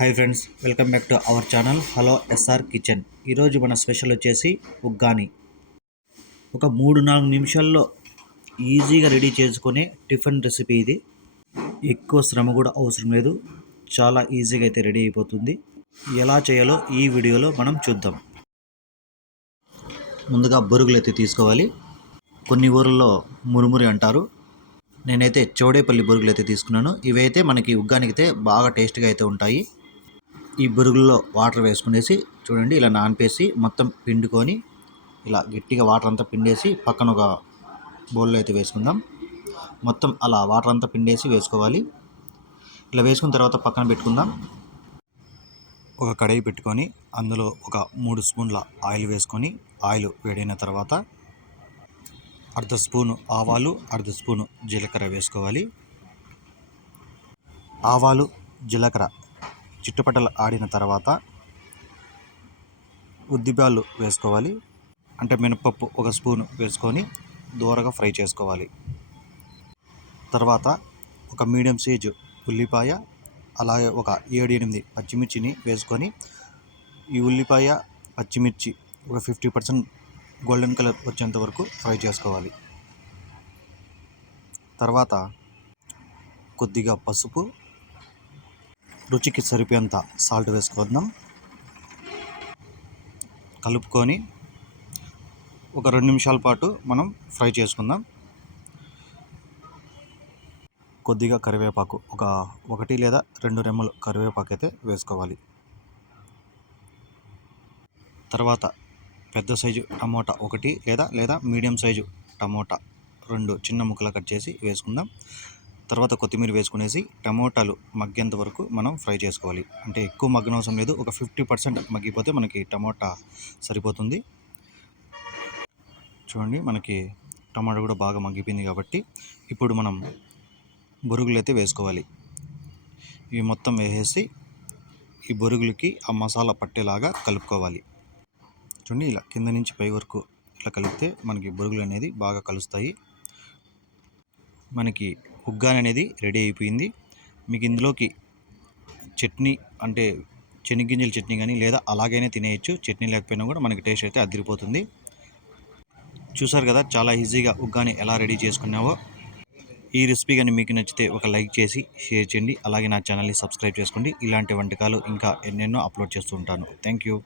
Hi friends, welcome back to our channel hello SR kitchen. ఈరోజు మన special వచ్చేసి ఉగ్గాని. ఒక 3-4 నిమిషాల్లో ఈజీగా రెడీ చేసుకునే టిఫిన్ రెసిపీ ఇది. ఎక్కువ శ్రమ కూడా అవసరం లేదు, చాలా ఈజీగా అయితే రెడీ అయిపోతుంది. ఎలా చేయాలో ఈ వీడియోలో మనం చూద్దాం. ముందుగా బొరుగులు అయితే తీసుకోవాలి. కొన్ని ఊర్లలో మురుమురి అంటారు, నేనైతే చౌడేపల్లి బొరుగులు అయితే తీసుకున్నాను. ఇవైతే మనకి ఉగ్గానికి అయితే బాగా టేస్ట్గా అయితే ఉంటాయి. ఈ బొరుగుల్లో వాటర్ వేసుకునేసి చూడండి, ఇలా నానిపేసి మొత్తం పిండుకొని ఇలా గట్టిగా వాటర్ అంతా పిండేసి పక్కన ఒక బౌల్లో అయితే వేసుకుందాం. మొత్తం అలా వాటర్ అంతా పిండేసి వేసుకోవాలి. ఇలా వేసుకున్న తర్వాత పక్కన పెట్టుకుందాం. ఒక కడాయి పెట్టుకొని అందులో ఒక 3 స్పూన్ల ఆయిల్ వేసుకొని, ఆయిల్ వేడైన తర్వాత అర్ధ స్పూను ఆవాలు, అర్ధ స్పూను జీలకర్ర వేసుకోవాలి. ఆవాలు జీలకర్ర చిట్టుపట్టలు ఆడిన తర్వాత ఉద్దిబ్యాళ్ళు వేసుకోవాలి. అంటే మినపప్పు ఒక స్పూను వేసుకొని దూరగా ఫ్రై చేసుకోవాలి. తర్వాత ఒక మీడియం సైజు ఉల్లిపాయ, అలాగే ఒక 7-8 పచ్చిమిర్చిని వేసుకొని ఈ ఉల్లిపాయ పచ్చిమిర్చి ఒక 50% గోల్డెన్ కలర్ వచ్చేంత వరకు ఫ్రై చేసుకోవాలి. తర్వాత కొద్దిగా పసుపు, రుచికి సరిపోయేంత సాల్ట్ వేసుకుందాం. కలుపుకొని ఒక 2 నిమిషాల పాటు మనం ఫ్రై చేసుకుందాం. కొద్దిగా కరివేపాకు, ఒక 1 లేదా 2 రెమ్మలు కరివేపాకు అయితే వేసుకోవాలి. తర్వాత పెద్ద సైజు టమోటా 1 లేదా మీడియం సైజు టమోటా 2 చిన్న ముక్కలు కట్ చేసి వేసుకుందాం. తర్వాత కొత్తిమీర వేసుకునేసి టమోటాలు మగ్గేంత వరకు మనం ఫ్రై చేసుకోవాలి. అంటే ఎక్కువ మగ్గనవసరం లేదు, ఒక 50% మగ్గిపోతే మనకి టమోటా సరిపోతుంది. చూడండి, మనకి టమాటా కూడా బాగా మగ్గిపోయింది కాబట్టి ఇప్పుడు మనం బొరుగులు అయితే వేసుకోవాలి. ఇవి మొత్తం వేసేసి ఈ బొరుగులకి ఆ మసాలా పట్టేలాగా కలుపుకోవాలి. చూడండి, ఇలా కింద నుంచి పై వరకు ఇలా కలిపితే మనకి బొరుగులు అనేది బాగా కలుస్తాయి. మనకి ఉగ్గాని అనేది రెడీ అయిపోయింది. మీకు ఇందులోకి చట్నీ అంటే శనగగింజల చట్నీ కానీ లేదా అలాగైనా తినేయచ్చు. చట్నీ లేకపోయినా కూడా మనకి టేస్ట్ అయితే అదిరిపోతుంది. చూసారు కదా, చాలా ఈజీగా ఉగ్గాని ఎలా రెడీ చేసుకున్నావో. ఈ రెసిపీ కానీ మీకు నచ్చితే ఒక లైక్ చేసి షేర్ చేయండి. అలాగే నా ఛానల్ని సబ్స్క్రైబ్ చేసుకోండి. ఇలాంటి వంటకాలు ఇంకా ఎన్నెన్నో అప్లోడ్ చేస్తూ ఉంటాను. Thank you.